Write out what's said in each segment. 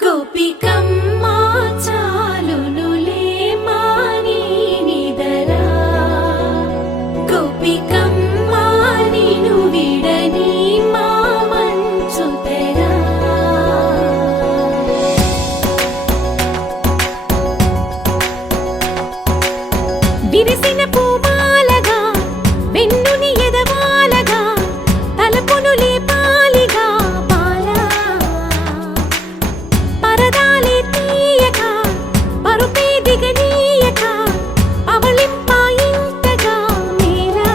గోపికమ్మా చాలునులే మాని నిదరా గోపికమ్మా నిను విడని మా మంచు తెరా విరిసిన పూమాలగా వెన్నుని ఎదవాలగా తలపును లేపాలిగా బాలా పరదాలే తీయక పరుపే దిగనీయక అవలింపాయింతగా మేరా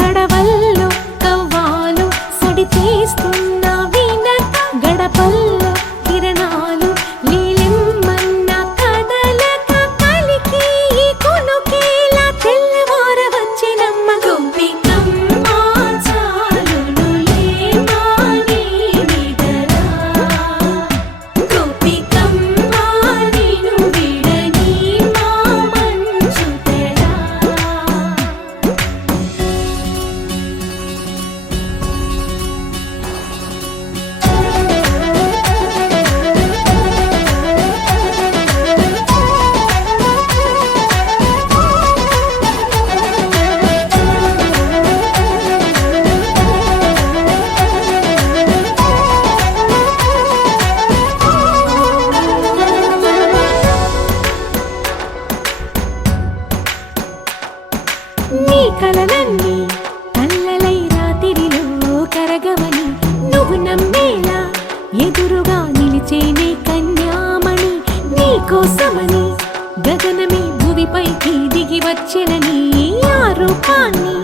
తడవల్లో కవ్వాలు సడి చేస్తున్న వినక గడపల్లో కిరణాలు నీలిమ్మన్న కదలక కలికి ఈ కొనుకేలా తెల్లవార వచ్చినమ్మ గోపికమ్మా చాలునులే మాని నిదరా గోపికమ్మా నిను విడని మా మంచు తెరా నీ కలలన్నీ కల్లలై రాత్రిలో కరగవని నువ్వు నమ్మేలా ఎదురుగా నిలిచేనే కన్యామణి నీ కోసమని గగనమే భువిపైకి దిగి వచ్చెనని ఆ రూపాన్ని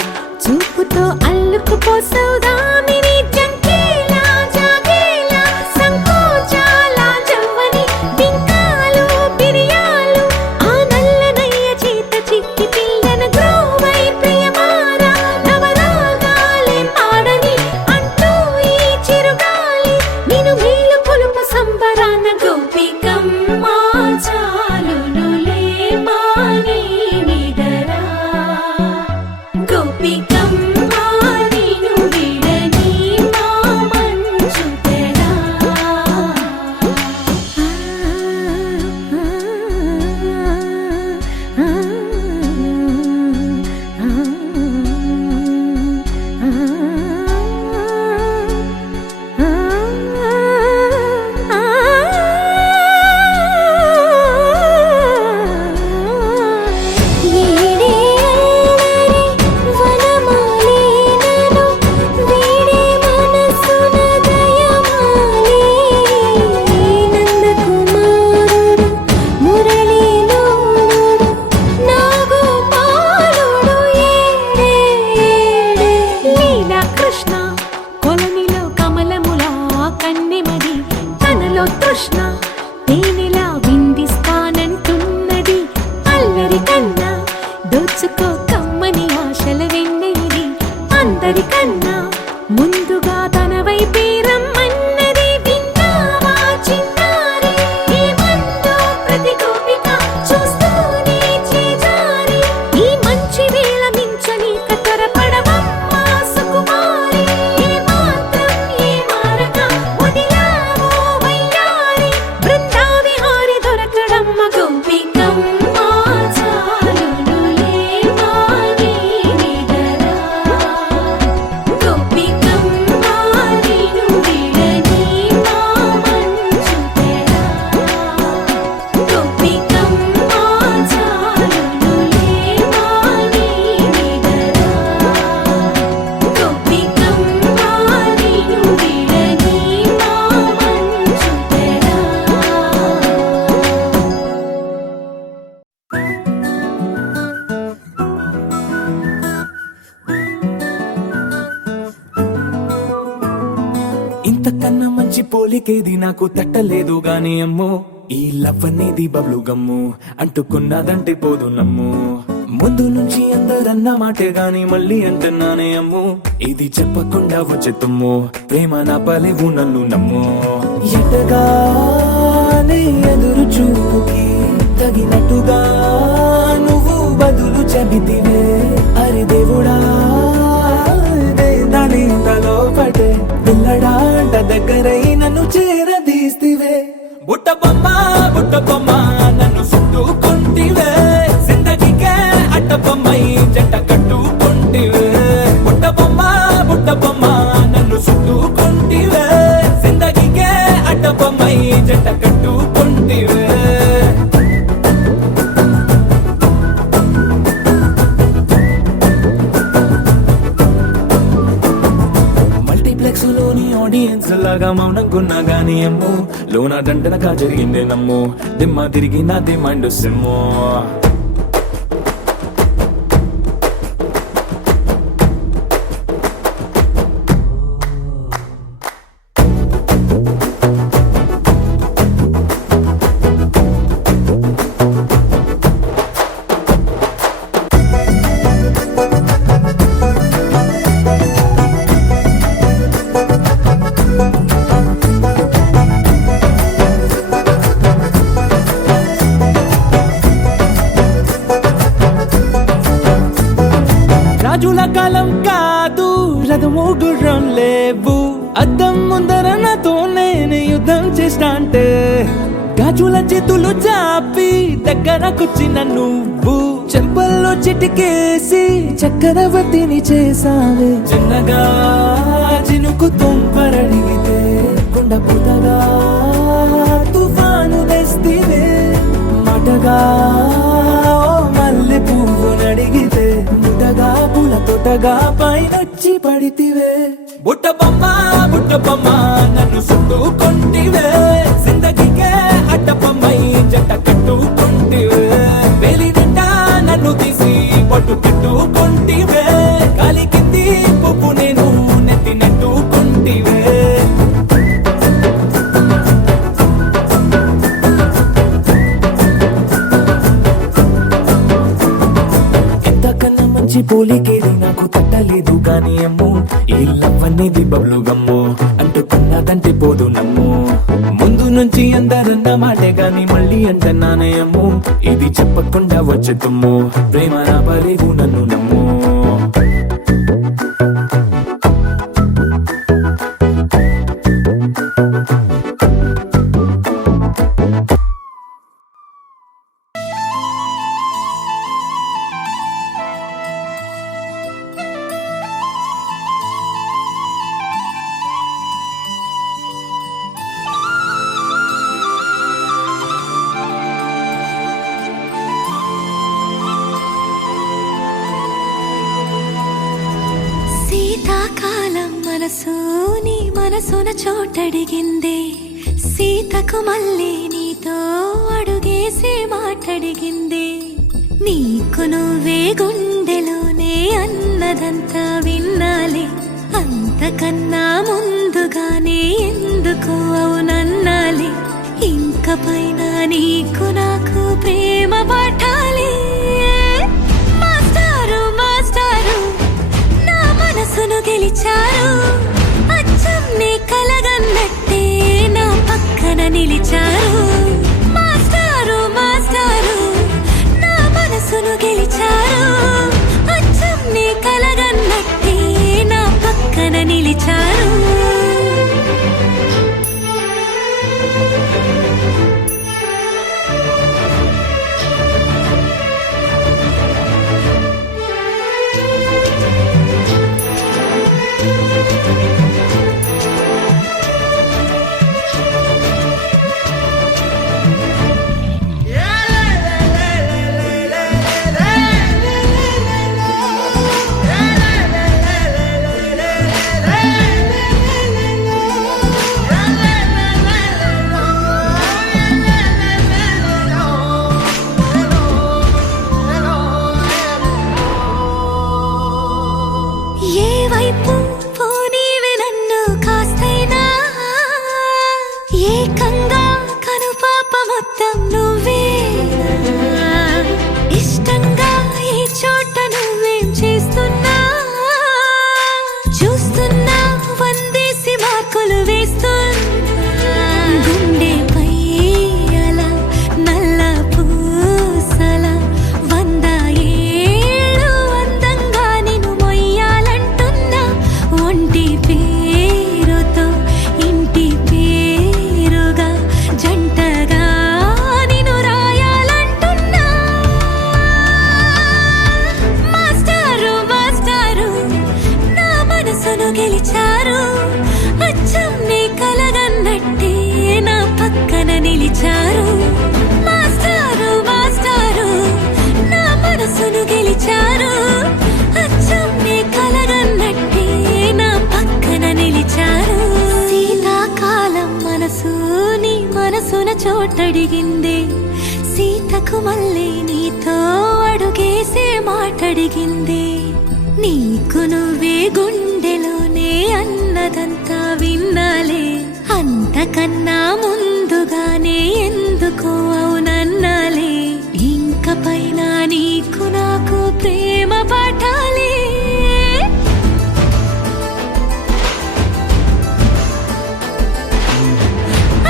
చూపుతో అల్లుకుపోసౌదామిని జంకేలా జాగేలా సంకోచాల జవ్వని బింకాలు బిరియాలు ఆ నల్లనయ్య చేత చిక్కి పిల్లన గ్రోవై ప్రియమారా నవరాగాలే పాడని అంటూ ఈ చిరుగాలి నిన్ను మేలు కొలుపు సంబరాన గోపికమ్మా చాలునులే మాని నిదరా గోపికమ్మా నిను విడని మా మంచు తెరా కృష్ణ కొలనిలో కమలములా కన్నెమది తనలో తృష్ణ తేనెలా విందిస్తానంటున్నది అల్లరి కన్నా దోచుకో కమ్మని ఆశల వెన్నెయిది అందరికన్నా ముందుగా తన వైపే రమ్మన్నది విన్నావా చిన్నారి ఏమందో ప్రతి గోపిక చూస్తూనే చేజారి ఈ మంచి వేళ మించని త్వరపడవమ్మా సుకుమారి ఏ మాత్రం ఏ మారక వదిలావో వయ్యారి బృందావిహారి దొరకడమ్మ గోపికమ్మా చాలునులే మాని నిదరా గోపికమ్మా నిను విడని మా మంచు తెరా గోపికమ్మా చాలునులే మాని నిదరా గోపికమ్మా నిను విడని మా మంచు తెరా ఇంతకన్నా మంచి పోలికేది నాకు తట్టలేదు గాని అమ్మో ఈ లవ్ అనేది బబ్లు గమ్ము అంటుకున్నదంటే పోదు నమ్ము ముందు నుంచి అందరన్న మాటే గాని మళ్ళీ అంటున్నానే అమ్ము ఇది చెప్పకుండా వచ్చే తుమ్ము ప్రేమ నా పలేవు నన్ను నమ్ము ఎటగానే ఎదురు చూపుకి తగినట్టుగా నువ్వు బదులు చెబితివే అరి దేవుడా దాని తలో పటే పిల్లడాంట దగ్గరై నన్ను చేరదీస్తివే బుట్ట బొమ్మ నన్ను చుట్టుకుంటివే జిందగీకే అట్ట బొమ్మై జంట కట్టుకుంటివే బుట్ట బొమ్మ నన్ను చుట్టుకుంటివే జిందగీకే అట్ట బొమ్మై జంట కట్టుకుంటివే మల్టీప్లెక్స్ లోని ఆడియన్స్ లాగా మౌనంకున్నా గానీ అమ్ము లోన దండనగా జరిగిందే నమ్ము దిమ్మ తిరిగి నా దిమ్మండు సిమ్ము రాజుల కాలం కాదు రథము గుర్రం లేవు అద్దం ముందర నాతో నేను యుద్ధం చేస్తా అంటే గాజుల చేతులు చాపి దగ్గరకొచ్చిన నువ్వు చెంపల్లో చిటికేసి చక్రవర్తిని చేసావే చిన్నగా చినుకు తుంపరడిగితే కుండ పుతగా తుఫాను తెస్తివే మాటగా మల్లె పువ్వు నడిగితే ముటగా పూల తోటగా పైనొచ్చి పడితివే బుట్ట బొమ్మ నన్ను చుట్టుకుంటివే జిందగీకే అట్ట బొమ్మై జంట కట్టుకుంటివే వేలి నిండా నన్ను తీసి పట్టు కట్టుకుంటివే కాలి కింది పువ్వు నేను నెత్తి నెట్టుకుంటివే ఎంతకన్నా మంచి పోలికేది నాకు తట్టలేదు కానీ అమ్ము ఈ లవ్ అనేది బబ్లు గమ్ము అంటుకున్నదంటే పోదు నమ్ము ముందు నుంచి అందరన్న మాటే గాని మళ్ళీ అంటున్నానే అమ్ము ఇది చెప్పకుండా వచ్చే తుమ్ము ప్రేమ నా పరేగు నన్ను నమ్ము శీతాకాలం మనసు నీ మనసున చోటడిగింది సీతకు మళ్ళీ నీతో అడుగేసి మాటడిగింది నీకు నువ్వే గుండెలోనే అన్నదంతా విన్నాలి అంతకన్నా ముందుగానే ఎందుకు అవునన్నాలి ఇంక పైన నీకు నాకు ప్రేమ పట్టాలి మాస్టారు మాస్టారు నా మనసును గెలిచారు అచ్చం నీ కలగన్నట్టే నా పక్కన నిలిచారు మాస్టారు మాస్టారు నా మనసును గెలిచారు అచ్చం నీ కలగన్నట్టే నా పక్కన నిలిచారు ఏ వైపు పోనీవి నన్ను కాస్తైనా ఏకంగా కనుపాప మొత్తం నువ్వే ఇష్టంగా ఈ చోట నువ్వేం చేస్తున్నా చూస్తున్నా వందేసి మార్కులు వేస్తున్నా గుండెపై అలా నల్ల పూసల 100 ఏళ్ళు అందంగా నిన్ను మొయ్యాలంటున్నా ఒంటి పేరుతో ఇంటి పేరుగా జంట చోటడిగిందే సీతకు మళ్ళీ నీతో అడుగేసే మాటడిగిందే నీకు నువ్వే గుండెలోనే అన్నదంతా విన్నాలే అంతకన్నా ముందుగానే ఎందుకో అవునన్నాలే ఇంక పైన నీకు నాకు ప్రేమ పాఠాలే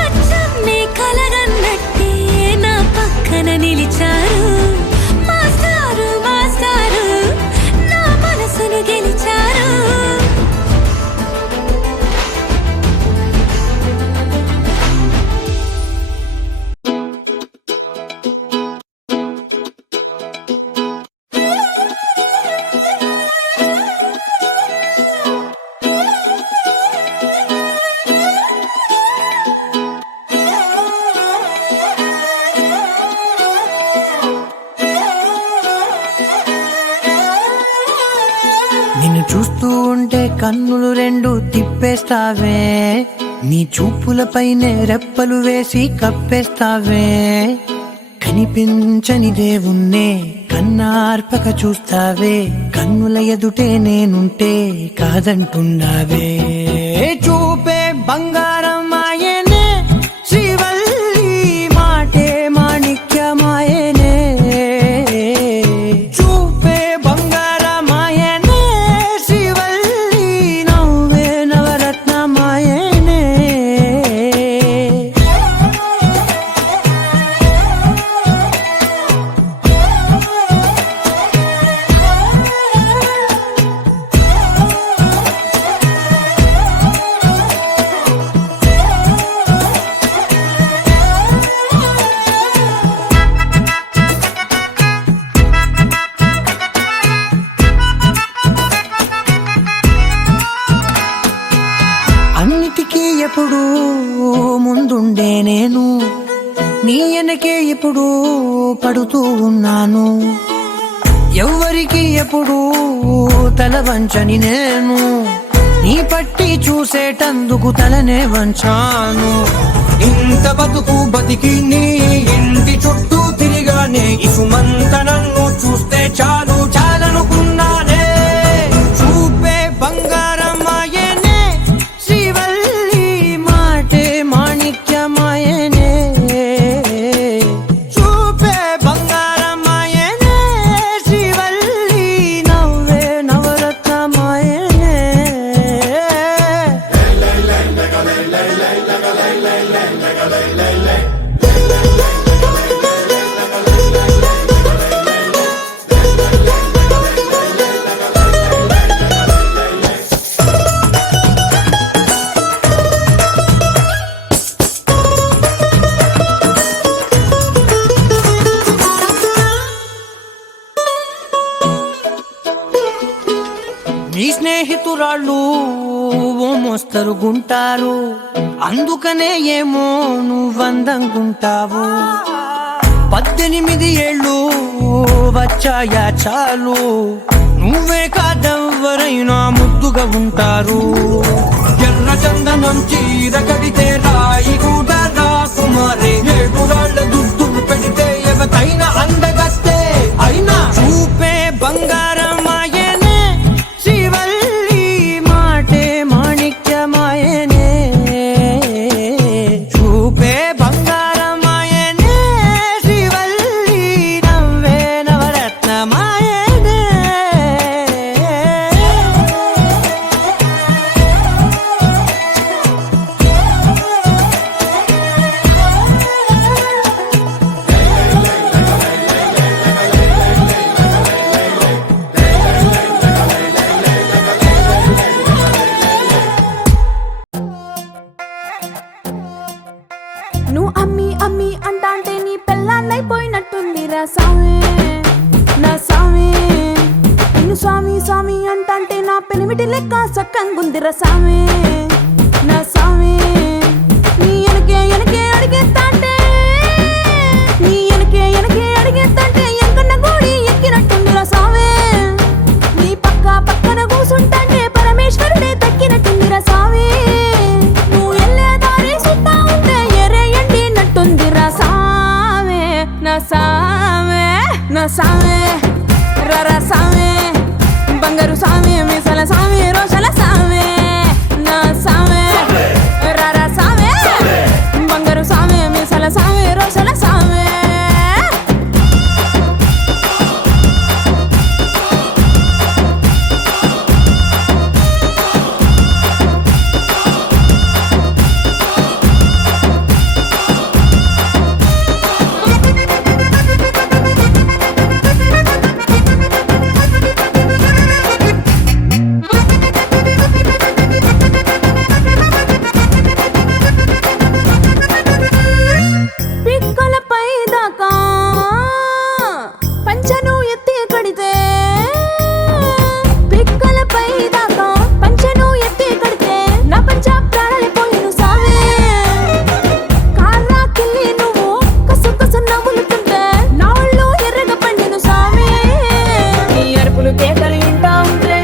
అచ్చమ్మే కలగన్నట్టే నా పక్కన నిలిచారు మాస్టారు మాస్టారు నా మనసును గెలిచారు నిన్ను చూస్తూ ఉంటే కన్నులు రెండు తిప్పేస్తావే నీ చూపులపైనే రెప్పలు వేసి కప్పేస్తావే కనిపించని దేవుణ్ణే కన్నార్పక చూస్తావే కన్నుల ఎదుటే నేనుంటే కాదంటున్నావే చూపే బంగారం ఆయనే శ్రీవల్లి మాటే మాణిక్యమాయనే చూపే బంగారమాయనే శ్రీవల్లి నవ్వే నవరత్నమాయనే అన్నిటికీ ఎప్పుడు ముందుండే నేను నీ వెనకే ఎప్పుడు పడుతూ ఉన్నాను ఎవ్వరికి ఎప్పుడు తల వంచని నేను నీ పట్టి చూసేటందుకు తలనే వంచాను ఇంత బతుకు బతికి నీ ఇంటి చుట్టూ తిరిగానే ఇసుమంత నన్ను చూస్తే చాలు చాలనుకున్నానే చూపే బంగారమాయనే శ్రీవల్లి మాటే మాణిక్యమాయనే చూపే బంగారమాయనే శ్రీవల్లి నవ్వే నవరత్నమాయనే నీ స్నేహితురాళ్ళు ఓ మోస్తరుగుంటారు అందుకనే ఏమో నువ్వందంగుంటావు 18 ఏళ్ళు వచ్చాయా చాలు నువ్వే కాదెవ్వరైనా ముద్దుగా ఉంటారు ఎర్ర చందనం చీర కడితే రాయి కూడా రాకుమారే ఏడురాళ్ళ దుద్దులు పెడితే ఎవతైనా అందగస్తే అయినా చూపే బంగారమాయనే శ్రీవల్లి మాటే మాణిక్యమాయనే చూపే బంగారమాయనే శ్రీవల్లి నవ్వే నవరత్నమాయనే నువ్వు అమ్మి అమ్మి అంటాంటే నీ పెళ్ళాన్నైపోయినట్టుంది రా సామి నా సామి నిన్ను స్వామి స్వామి అంటాంటే నా పెనిమిటి లెక్క సక్కంగుందిరా సామి నా సామి నీ ఎనకే ఎనకే అడిగేస్తాంటే నీ ఎనకే ఎనకే అడిగేస్తాంటే ఎంకన్న గోడి ఎక్కినట్టుందిరా సామి నీ పక్క పక్కన కూసుంటాంటే పరమేశ్వరుడే దక్కినట్టుందిరా సామి నువ్వు ఎల్లే దారి సుత్తా ఉంటే ఎరే ఎండినట్టుంది నా సామే రరా సామే బంగారు సామే మీసల సామే రోషల సామే నా సామే రరా సామే బంగారు సామే మీసల సామే రోషల సామే పిక్కలపై దాకా పంచను ఎత్తి కడితే పిక్కలపై దాకా పంచను ఎత్తి కడితే నా పంచ ప్రాణాలు పోయిను సామే కారాకిల్లి నువ్వు కసు కసు నవ్వులుతుంటే నా ఒళ్ళు ఎర్రగా పండిను సామే నీ అరుపులు కేకలు వింటా ఉంటే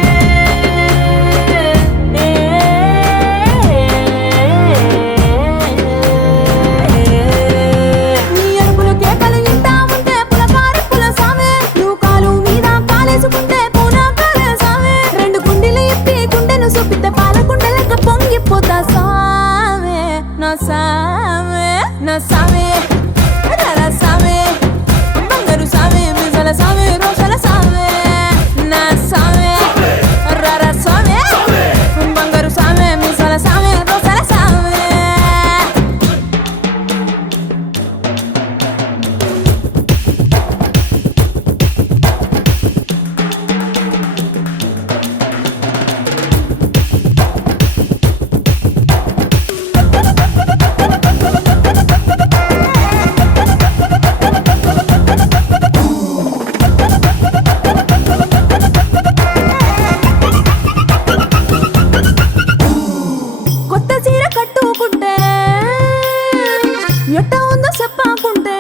నీ అరుపులు కేకలు వింటా ఉంటే పులకారి పుల సామే నువ్వు కాలు మీద కాలేసుకుంటే పూనా కాలే సామే రెండు గుండెలు ఎత్తి గుండెను సుప్పితే పాల గుండెలక పొంగిపోతా సామే నా సామే నా సామే రర సామే బంగారు సామే మీసల సామే రోషల సామే నా సామే రర సామే బంగారు సామే మీసల సామే రోషల సామే కొత్త చీర కట్టుకుంటే ఎట్ట ఉందో చెప్పాకుంటే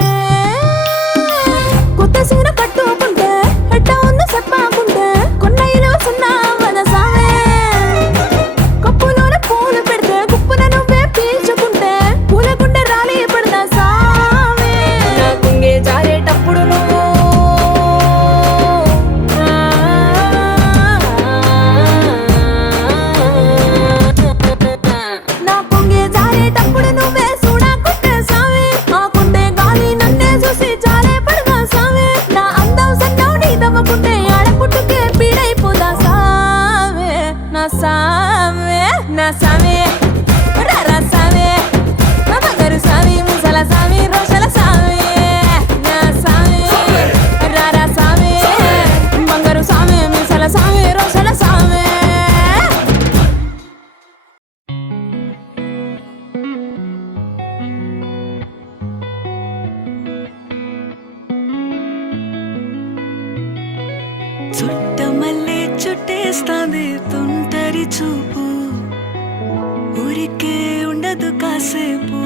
కొత్త చీర కట్టుకుంటే ఎట్ట ఉందో చెప్పాకుంటే కొన్న ఇలువ సున్నా వద సామే కప్పులోన పూలు పెడితే గుప్పున నువ్వే పీల్చుకుంటే పూల గుండె రాలి పడదా సామే నా కుంగే జారేటప్పుడు నువ్వు నా పొంగే జారేటప్పుడు నువ్వే చూడకుంటే సామే ఆకుంటే గాలి నన్నే చూసి జారే పడదా సామే నా అందం సన్నం నీ దవ్వకుంటే ఆడపుట్టుకే పీడైపోదా సామే నా సామే నా సామే రరా సామే నా బంగారు సామే ముసల సామే రోషల సామే నా సామే రరా సామే బంగారు సామే ముసల సామే రోషల సామే చుట్టమల్లే చుట్టేస్తాంది తుంటరి చూపు ఊరికే ఉండదు కాసేపు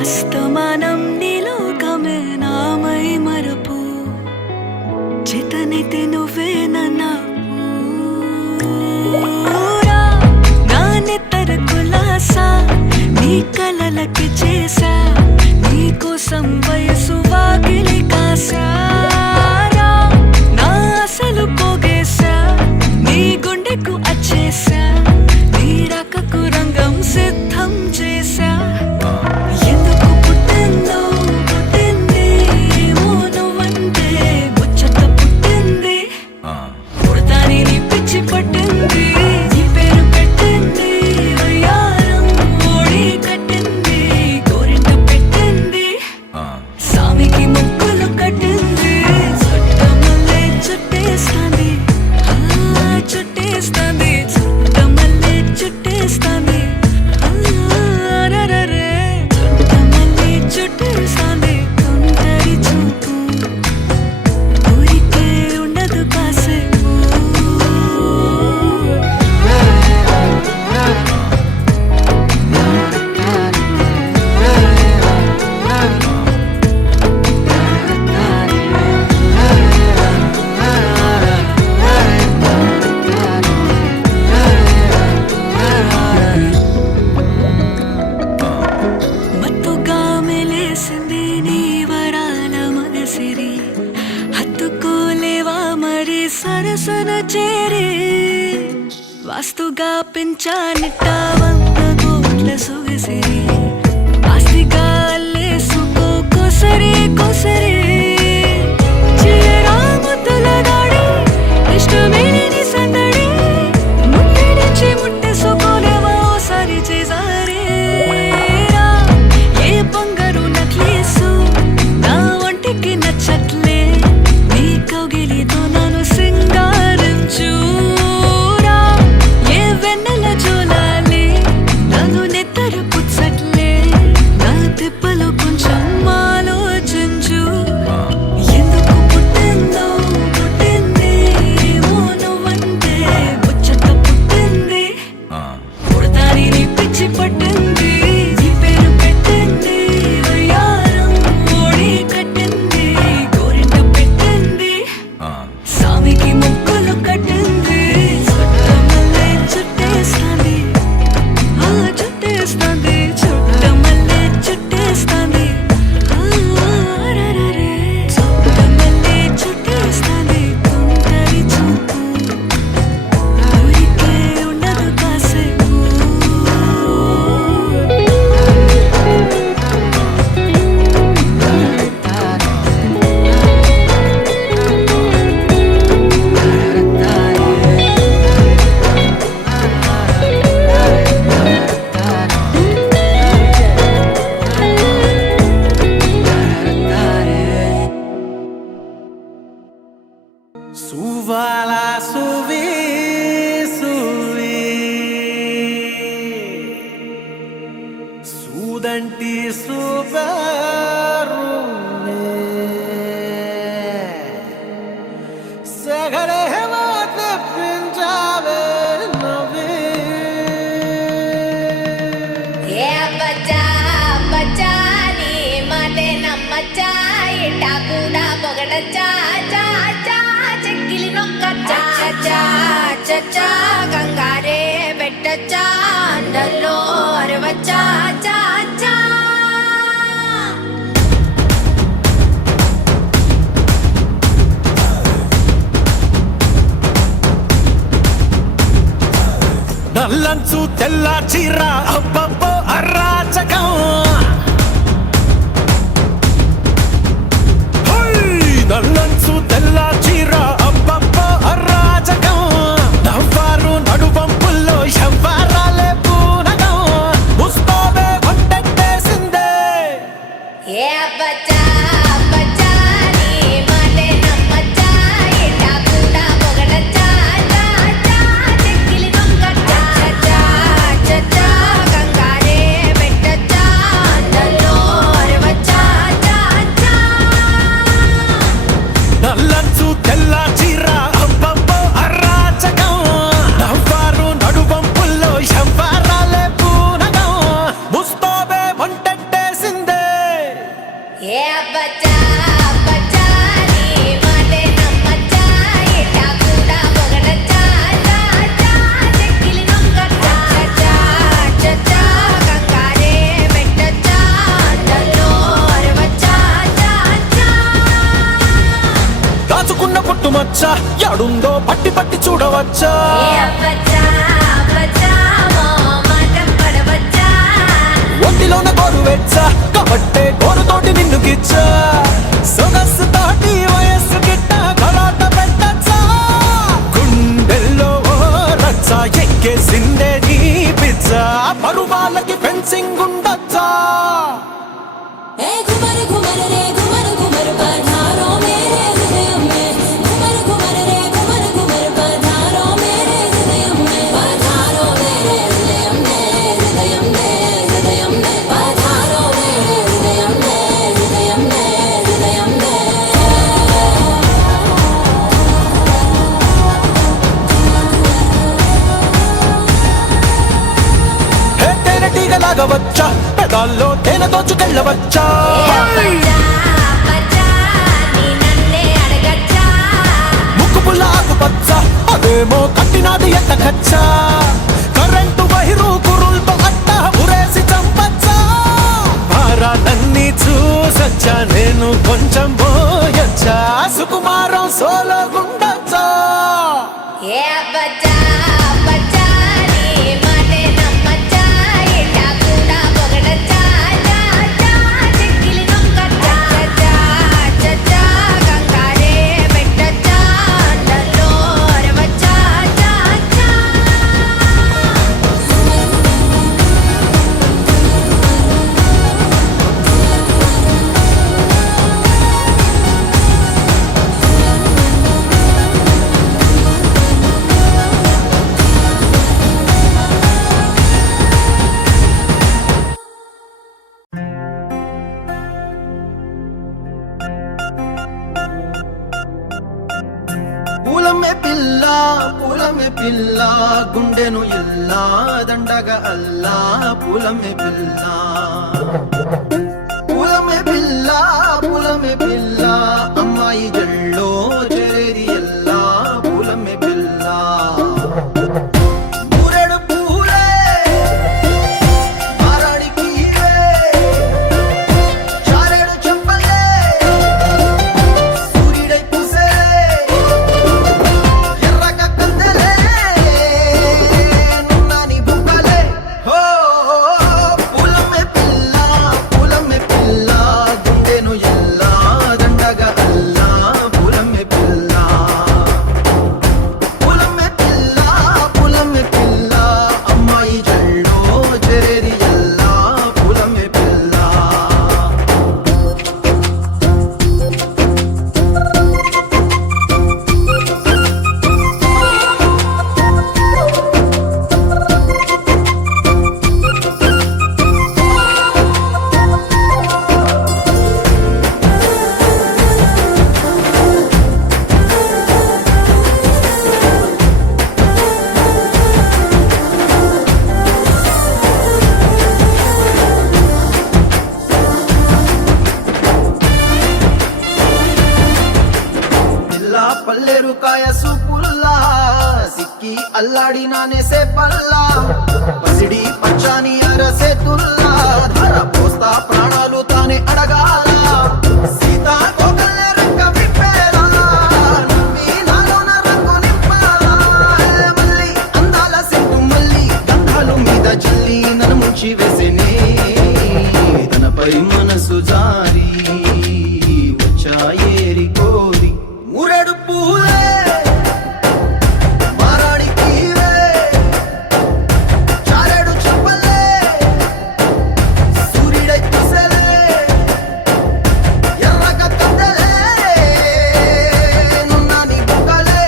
అస్తమానం నీలోకమే నామై మరపు చేతనైతే నువ్వే నన్నా నానెత్తర కులాసా నీ కలలకి చేసా నీ కోసం వయసు వాకిలి కాసా నా అసలు పోగేసా నీ గుండెకు అచ్చేసా నీ రాకకు రంగం సిద్ధం చేసా ఎందుకు పుట్టిందో పుట్టింది ఏమో నువ్వంటే ముచ్చట పుట్టింది చేరి వాస్తుగా పెంచానిట్ట 100 కోట్ల సొగసిరి ఆస్తిగా అల్లేసుకో కొసరి కొసరి చీరాముతుల దాడి ఇష్టమేని సందడి ముట్టడించి ముట్టేసుకోలేవా ఓసారి చేసారి ఏ బంగారు నక్లేసు నా ఒంటికి నచ్చట్లే నీ కౌగిలితో నన్ను సింగారించురా ఏ వెన్నెల జోలాలి నన్ను నెత్తరు పుచ్చట్లే నా తిప్పలు కొంచెం ఆలోచించు ఎందుకు పుట్టిందో పుట్టింది ఏమో నువ్వంటే ముచ్చట పుట్టింది పుడతాని నీ పిచ్చి పట్టింది నీ పేరు పెట్టింది వయ్యారం ఓడి కట్టింది గోరింట పెట్టింది సామికి ముక్కులు కట్టింది చుట్టమల్లే చుట్టేస్తాంది ఆ చుట్టేస్తాంది చుట్టమల్లే చుట్టేస్తాంది రరరే చుట్టమల్లే చుట్టేస్తాంది తుంటరి చూపు ఊరికే ఉండదు కాసేపు సువాలా సువి సువి సూదంటి సుబరునే సగరే మాట పింజావే నవే ఏ బచ్చా బచ్చా నీ మాటే నమ్మచ్చా ఇట్టా కూడా పొగడచ్చా చా చా చెక్కిలి నొక్కచ్చా చా చచ్చా గంగారే పెట్టచ్చా అందరిలో అరవచ్చా చా చా నల్లంచు తెల్ల చీర అబ్బబ్బో అరాచకం నల్లంచు తెల్ల చీర అబ్బబ్బో అరాచకం నవ్వారు నడువంపుల్లో ఎవ్వరాలే పూనగం ముస్తాబే వంటేసిందే ఏ బచ్చా బచ్చా నీ మాటే నమ్మచ్చా ఇట్టా కూడా పొగడచ్చా చా చా చెక్కిలి నొక్కచ్చా చా చచ్చా గంగారే పెట్టచ్చా అందరిలో అరవచ్చా చా చా నల్లంచు తెల్ల చీర అబ్బబ్బో అరాచకం నవ్వారు నడువంపుల్లో ఎవ్వరాలే పూనగం ముస్తాబే వంటేసిందే ఏ బచ్చా బచ్చా నీ మాటే నమ్మచ్చా ఇట్టా కూడా పొగడచ్చా చా చా చెక్కిలి నొక్కచ్చా చా చచ్చా గంగారే పెట్టచ్చా అందరిలో అరవచ్చా చా చా దాచుకున్న పుట్టుమచ్చ యాడుందో పట్టి పట్టి చూడవచ్చా ఏ బచ్చా బచ్చా మో మాటం పడవచ్చా ఒంటిలోన గోరు వెచ్చ కాబట్టే గోరుతోటి నిన్ను గిచ్చా సొగసు తోటి వయస్సు గిట్ట గలాట పెట్టచ్చా గుండెల్లో ఓ రచ్చ ఎక్కేసిందే నీ పిచ్చ పరువాలకి ఫెన్సింగ్ ఉండొచ్చా ए घुमर घुमर रे घुमर घुमर पधारो मेरे हृदय में घुमर घुमर रे घुमर घुमर पधारो मेरे हृदय में पधारो मेरे हृदय में हृदय में हृदय में पधारो मेरे हृदय में हृदय में हृदय में హే తేనెటీగలాగా వచ్చా పెదాల్లో తేనె దోచుకెళ్ళవచ్చా ఏ బచ్చా బచ్చా నీ నన్నే అడగచ్చా ముక్కు పుల్ల ఆకుపచ్చ అదేమో కట్టినాది ఎత్తకచ్చా కరెంటు వైరు కురుల్తో అట్ట ఉరేసి చంపచ్చా భారాలన్నీ చూసొచ్చా నేను కొంచెం పోయొచ్చా సుకుమారం సోలో గుండొచ్చా ఏ అబ్బచ్చా అబ్బచ్చా నీ మాటే నమ్మచ్చా ఇట్టా కూడా పొగడచ్చా చా చా చెక్కిలి నొక్కచ్చా చా చా గంగారే పెట్టచ్చా అండల్లో అరవచ్చా చా చా పూలమే పిల్ల గుండెను ఇల్లా దండగా అల్లా పూలమే పిల్ల పూలమే పిల్ల అమ్మాయి జల్లో చేరేది ఎల్లా పూలమే పిల్ల మూరెడు పూలే మారాడికి చారెడు చెప్పలే సూర్యుడై పూసే ఎర్రగా కందలే నున్నాని బుక్కలే హో పూలమే పిల్ల గుండెను ఎల్లా దండగా అల్లా పూలమే పిల్ల అమ్మాయి జల్లో చేరేది ఎల్లా పూలమే పిల్ల పిల్ల పల్లెరు కాయ సూపుల్లా సిక్కి అల్లాడినానే సే పల్లా పసిడి పచ్చాని అరసే తుల్లా ధర పోస్తా ప్రాణాలు తానే అడగాల సీతా కోకల్లే రెక్క విప్పేలా నవ్వి నాలోన రంగు నింపాలా మళ్ళీ అందాల సెంటు మళ్ళీ గంధాలు మీద జల్లి నన్ను ముంచి వేసేనే తనపై మనసు జారి వచ్చా ఏరి కోరి మూరెడు పూలే మారాడికి చారెడు చెప్పలే సూర్యుడై పూసలే ఎర్రగా కందలే నున్నాని బుక్కలే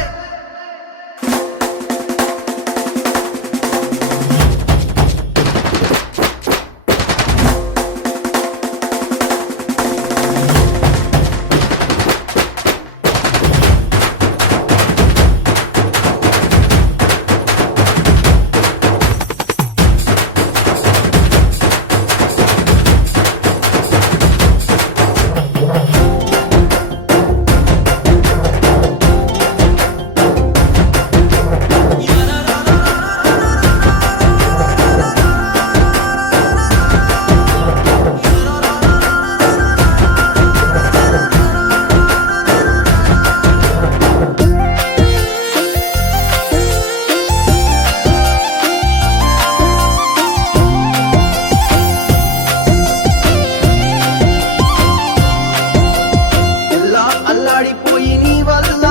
ఎల్లా అల్లాడిపోయి నీ వల్ల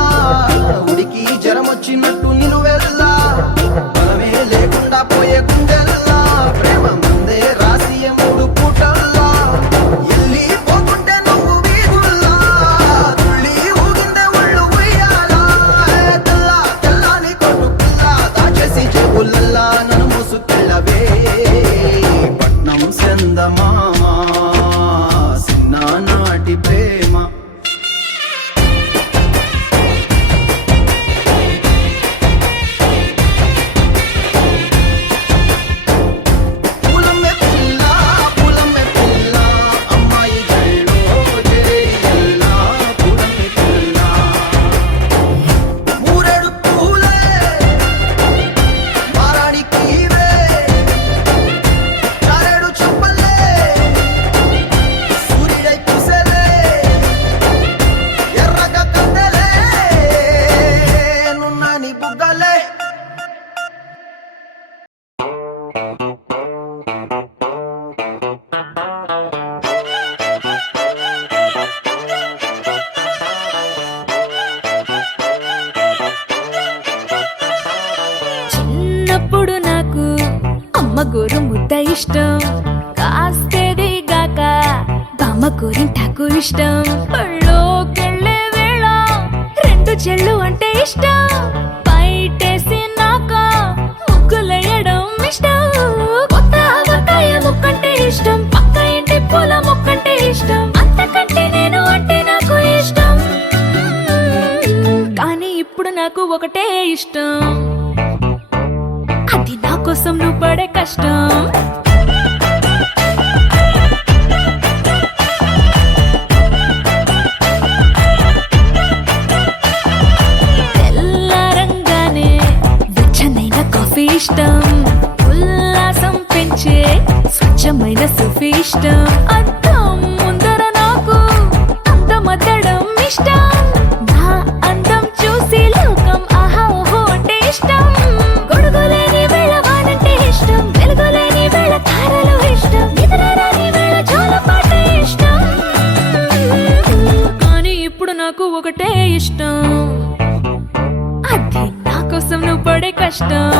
ఉడికి జరమొచ్చినట్టు నిన్ను వెళ్ళా బలమే లేకుండా పోయే గుండెల్లా ప్రేమ ముందే రాసియ మూడు పూటల్లా ఎల్లి పోకుంటే నువ్వు వీధుల్లా తుళ్ళి ఊగిందే ఒళ్ళు ఉయ్యాలా తెల్లాని కొట్టు పిల్ల దాచేసి చెవులల్లా నన్ను మోసుకెళ్ళవే పట్నం సెందమామా చిన్ననాటి ప్రేమ పూలమే పిల్ల అమ్మాయి జల్లో చేరేది ఎల్లా పూలమే పిల్ల మూరెడు పూలే మారాడికి చారెడు చెప్పలే ఎంత ఇష్టం కాస్తేది గాక బామ్మ గోరింటాకు ఇష్టం పళ్ళోకెళ్ళే వేళ రెండు చెళ్ళు అంటే ఇష్టం బయటేసి నాక ముగ్గులేయడం ఇష్టం కొత్త ఆవకాయ ముక్కంటే ఇష్టం పక్క ఇంటి పూల మొక్కంటే ఇష్టం అంతకంటే నేను అంటే నాకు ఇష్టం కానీ ఇప్పుడు నాకు ఒకటే ఇష్టం అది నా కోసం నువ్వు పడే కష్టం తెల్లారంగానే వెచ్చనైన కాఫీ ఇష్టం ఉల్లాసం పెంచే స్వచ్ఛమైన సూఫీ ఇష్టం అద్దం ముందర నాకు అందమద్దడం ఇష్టం నా అందం చూసి లోకం ఆహా ఓహో అంటే ఇష్టం గొడుగులేని వేళ వానంటే ఇష్టం వెలుగులేని వేళ తారలు ఇష్టం నిద్రరాని వేళ జోలపాట ఇష్టం కానీ ఇప్పుడు నాకు ఒకటే ఇష్టం అది నా కోసం నువ్వు పడే కష్టం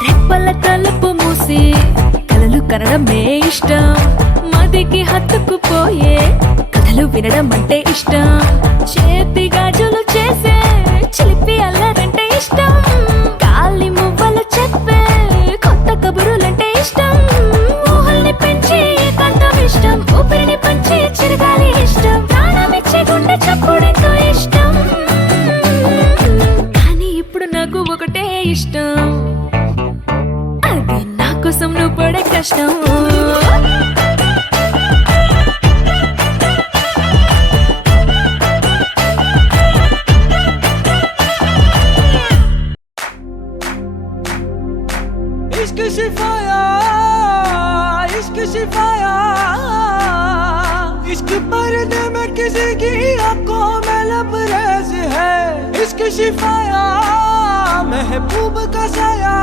రెప్పల తలుపు మూసి కలలు కనడమే ఇష్టం మదికి హత్తుకుపోయే కథలు వినడం అంటే ఇష్టం చేతి గాజులు చేసే చిలిపి అల్లరంటే ఇష్టం గాలి మువ్వలు చెప్పే కొత్త కబురులంటే ఇష్టం ఊహల్ని పెంచి ఏకాంతం ఇష్టం ఊపిరిని పంచి చిరగాలి ఇష్టం ప్రాణమిచ్చే గుండె చప్పుడెంతో ఇష్టం కానీ ఇప్పుడు నాకు ఒకటే ఇష్టం అది నా కోసం నువ్వు పడే కష్టం इश्क शिफाया इश्क शिफाया इश्क पर्दे में किसी की आंखों में लबरेज है इश्क शिफाया महबूब का साया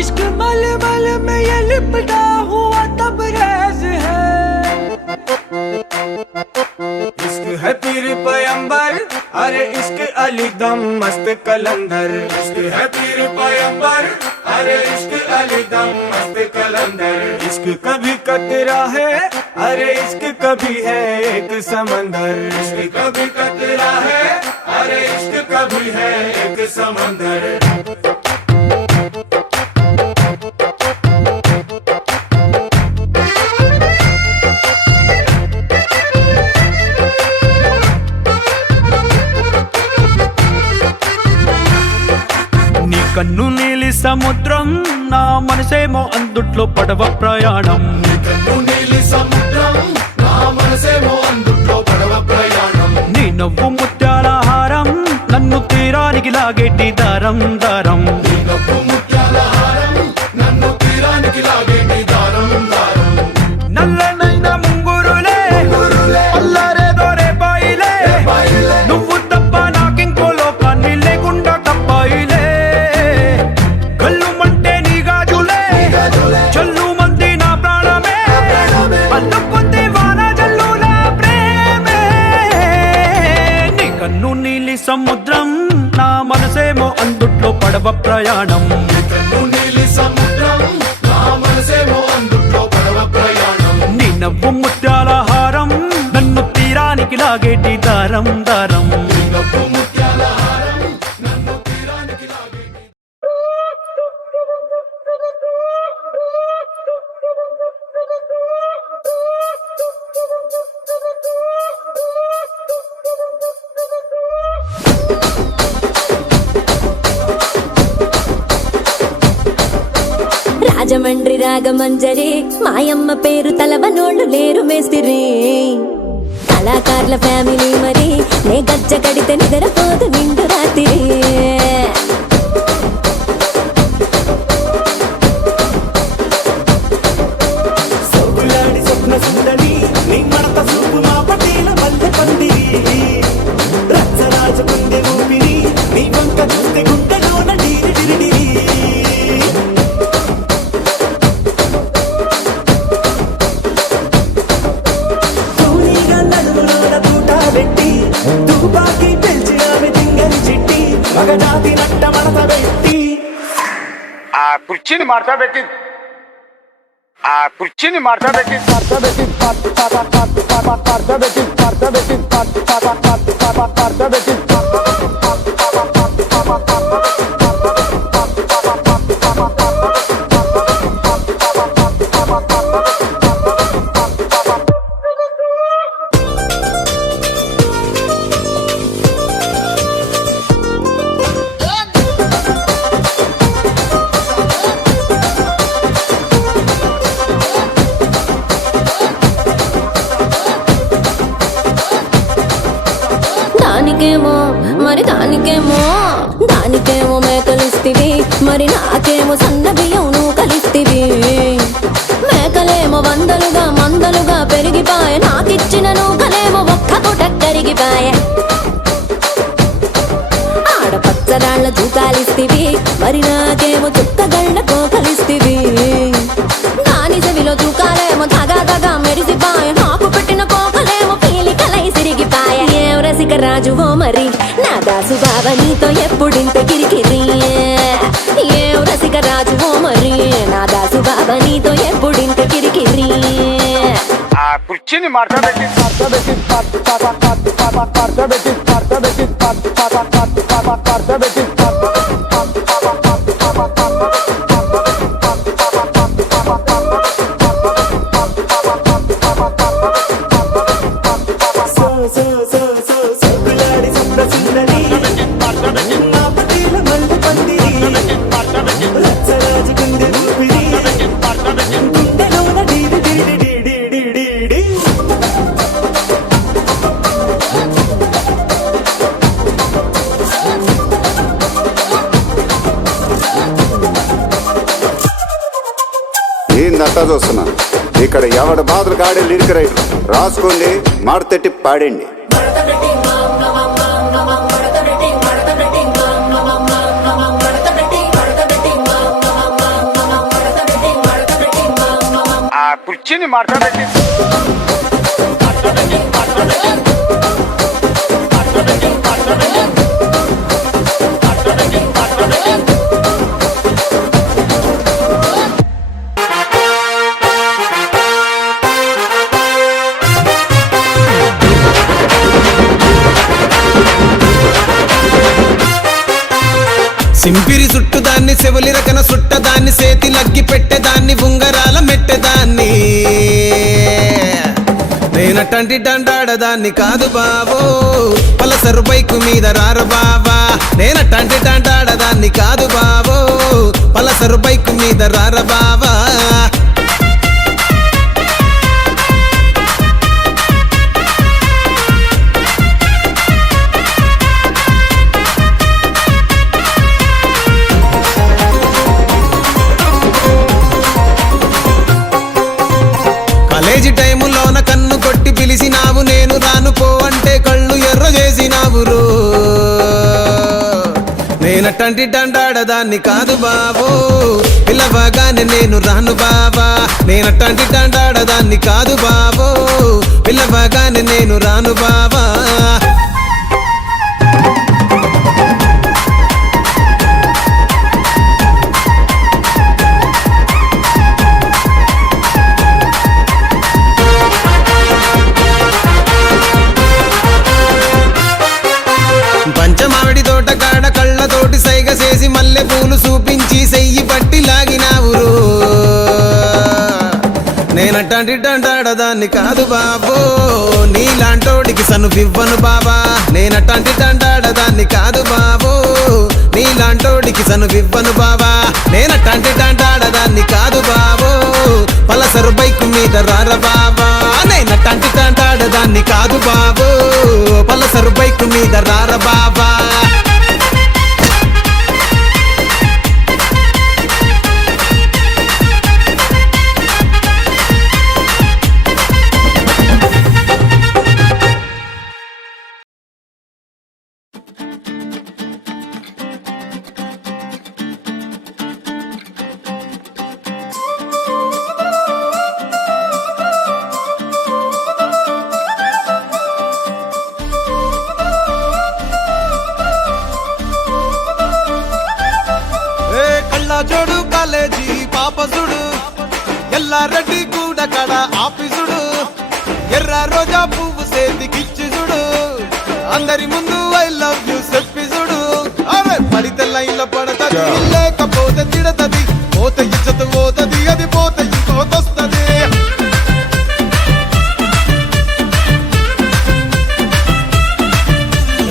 इश्क मल मल में ये लिपटा हुआ तबरेज है इश्क है पीर पैगंबर अरे इश्क अली दम मस्त कलंदर इश्क है पीर पैगंबर अरे इश्क अली दम मस्त कलंदर इश्क कभी कतरा है अरे इश्क कभी है एक समंदर इश्क कभी कतरा है अरे इश्क कभी है एक समंदर కన్ను నీలి సముద్రం నా మనసేమో అందుట్లో పడవ ప్రయాణం కన్ను నీలి సముద్రం నా మనసేమో అందుట్లో పడవ ప్రయాణం నీ నవ్వు ముత్యాల హారం నన్ను తీరానికి లాగేటి దారం దారం నీ నవ్వు ముత్యాల హారం నన్ను తీరానికి లాగేటి దారం దారం నల్లనైన ముంగురులే అల్లారేదో రేపాయిలే నువ్వు తప్ప నాకింకో లోకాన్ని లేకుండా తప్పాయిలే కళ్ళుమంటే నీ గాజులే చల్లు మంది నా ప్రాణమే అల్లుకుంది వాన జల్లుల ప్రేమే నీ కన్ను నీలి సముద్రం నా మనసేమో అందుట్లో పడవ ప్రయాణం కన్ను నీలి సముద్రం నా మనసేమో అందుట్లో పడవ ప్రయాణం నీ నవ్వు ముత్యాల హారం నన్ను తీరానికి లాగేటి దారం దారం నీ నవ్వు ముత్యాల హారం నన్ను తీరానికి లాగేటి రాజమండ్రి రాగమంజరి మాయమ్మ పేరు తలవనోళ్ళు లేరు మేస్తిరి కళాకారుల ఫ్యామిలీ మరి నే గజ్జ కడితే నిద్రపోదు నిండు రాత్రి జాతి నట్ట మడత పెట్టి ఆ కుర్చీని మార్తా పెట్టి దానికేమో దానికేమో మేకలిస్తివి, మరి నాకేమో సన్న బియ్యం నువ్వు కలిస్తివి. మేకలేమో మందలుగా పెరిగిపాయ, నాకిచ్చిన నూకలేమో ఒక్క పూట కరిగిపాయ. ఆడపచ్చరాళ్ళ జూకాలిస్తివి, మరి నాకేమో చుక్కగళ్ళ కోకలిస్తివి. దాని చెవిలో జూకాలేమో దగా మెరిసిపాయ, నాకు పెట్టిన కోకలేమో పీలికలై సిరిగిపాయ. ఏం రసిక రాజువో మరి నా దాసు బావ నీతో ఎప్పుడింత కిరికిరి. ఏం రసిక రాజువో మరి నా దాసు బావ నీతో ఎప్పుడింత కిరికిరి. ఆ కుర్చీని మార్తా పెట్టి ఏందంతా చూస్తున్నా ఇక్కడ ఎవడ బాధలు కాడే లిరిక్ రైటర్ రాసుకోండి, మాడతెట్టి పాడండి. ఆ కుర్చీని మార్తా పెట్టి సింపిరి సుట్టుదాన్ని సెవలి రకన సుట్టదాన్ని సేతి లగ్గి పెట్టేదాన్ని ఉంగరాల మెట్టేదాన్ని. నేనటంటి డండాడదాన్ని కాదు బాబో, పలసరు బైకు మీద రారు బాబా. నేనటంటి డండాడదాన్ని కాదు బాబో, పలసరు బైకు మీద రార బాబా. కాలేజీ టైములోన కన్ను కొట్టి పిలిచినావు, నేను రాను పో అంటే కళ్ళు ఎర్ర చేసినావు రో. నేనటంటి డండాడదాన్ని కాదు బాబో, పిల్లవగానే నేను రాను బాబా. నేనటంటి డండాడదాన్ని కాదు బాబో, పిల్లవగానే నేను రాను బాబా. పంచమావిడి తోట కాడ కళ్ళతోటి సైగ చేసి మల్లె పూలు చూపించి సెయ్యి పట్టి లాగినావు. నేనటంటి డండాడదాన్ని కాదు బాబో, నీలాంటోడికి సనుపివ్వను బాబా. నేనటంటి డండాడదాన్ని కాదు బాబో, నీలాంటోడికి సనుపివ్వను బాబా. నేనటంటి డండాడదాన్ని కాదు బాబో, పలసరు బైకు మీద రార బాబా. నేనటంటి డండాడదాన్ని కాదు బాబో, పలసరు బైకు మీద రార బాబా. పాపసుడు ఎల్లారెడ్డి కూడా కడ ఆఫీసుడు ఎర్ర రోజా పువ్వు సేతికిచ్చి చూడు అందరి ముందు ఐ లవ్ యూ చెప్పి చూడు అరే పడితే లైన్లో పడతది లేకపోతే తిడతది పోత ఇచ్చత పోతది అది పోత ఇంకోతొస్తది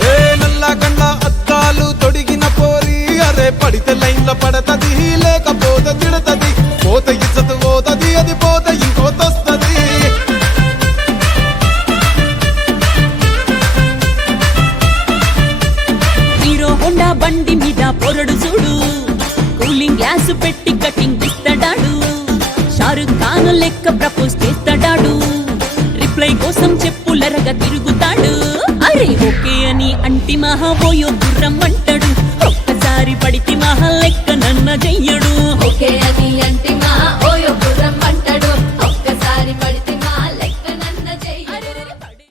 ఏ నల్ల గండ్ల అద్దాలు తొడిగిన పోరి అరే పడితే లైన్లో పడతది లేకపోతే తిడతది పోత ఇచ్చత పోతది అది పోత ఇంకోతొస్తది హీరో హోండా బండి మీద పొరడు చూడు కూలింగ్ గ్లాస్ పెట్టి కటింగ్ ఇస్తాడాడు షారుఖ్ ఖాన్ లెక్క ప్రపోజ్ చేస్తాడాడు రిప్లై కోసం చెప్పులరగా తిరుగుతాడు అరే ఓకే అని అంటి మహా పోయో గుర్రం అంటాడు ఒక్కసారి పడితే మహా లెక్క నన్న చెయ్యడు